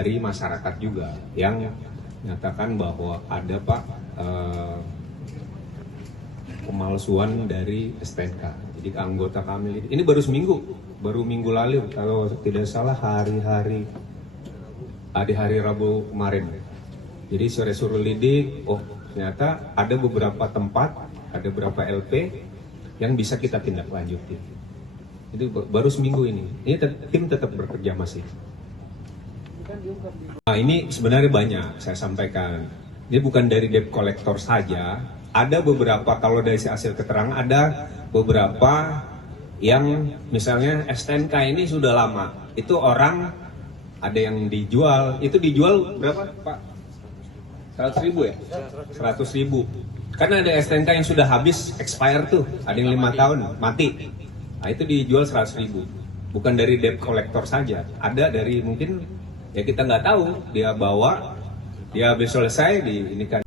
dari masyarakat juga yang menyatakan bahwa ada Pak pemalsuan dari STNK. Jadi anggota kami ini baru minggu lalu kalau tidak salah hari Rabu kemarin. Jadi sore suruh lidik, oh ternyata ada beberapa tempat, ada beberapa LP yang bisa kita tindak lanjuti. Itu baru seminggu ini. Ini tim tetap bekerja masih. Nah, ini sebenarnya banyak saya sampaikan. Ini bukan dari debt collector saja. Ada beberapa, kalau dari hasil keterangan ada beberapa yang misalnya STNK ini sudah lama. Itu orang ada yang dijual. Itu dijual berapa Pak? 100.000 ya? 100.000. Karena ada STNK yang sudah habis expire tuh. Ada yang 5 tahun mati. Nah itu dijual 100.000. Bukan dari debt collector saja. Ada dari mungkin ya kita nggak tahu. Dia bawa, dia habis selesai di ini kan.